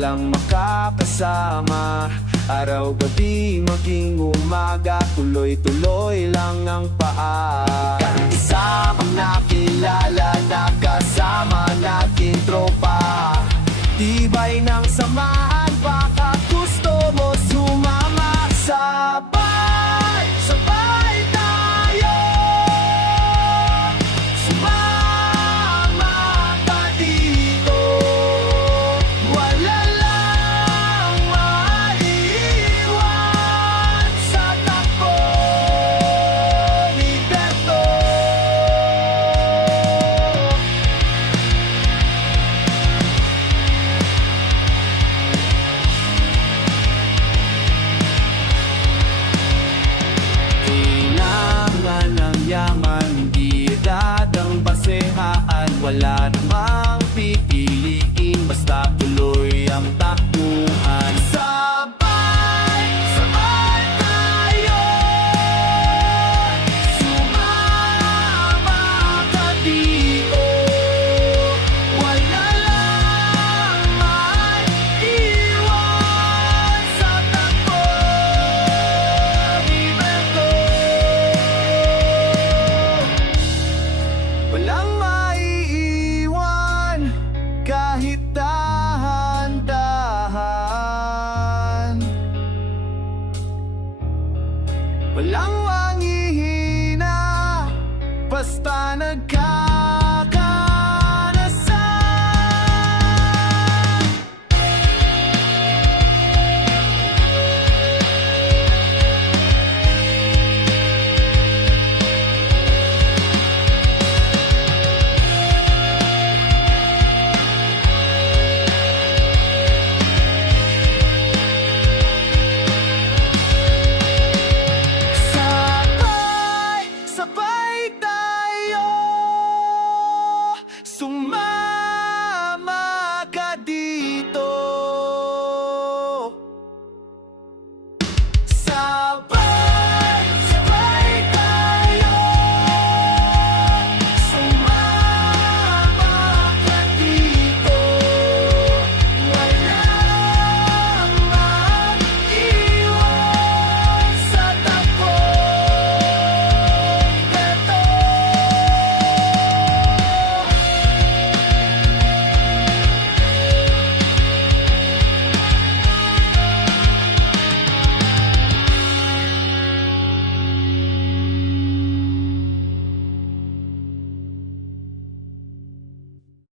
walang makakasama. Araw-gabi maging umaga, tuloy-tuloy lang ang paa. Isamang nakilala na kasama natin tropa. Tibay ng samahan, baka gusto mo sumama. Sabay, sabay tayo. Sumama ka dito. Wala lang maiiwan sa takbo ni Beto. Kailangan ng yaman, hindi dadang basehaan. Wala namang pipiliin, basta tuloy ang takbuhan. Sabay, sabay tayo. Sumama ka dito. Wala lang maiiwan sa takbo ni Beto. Walang maiiwan kahit dahan-dahan. Walang manghihina basta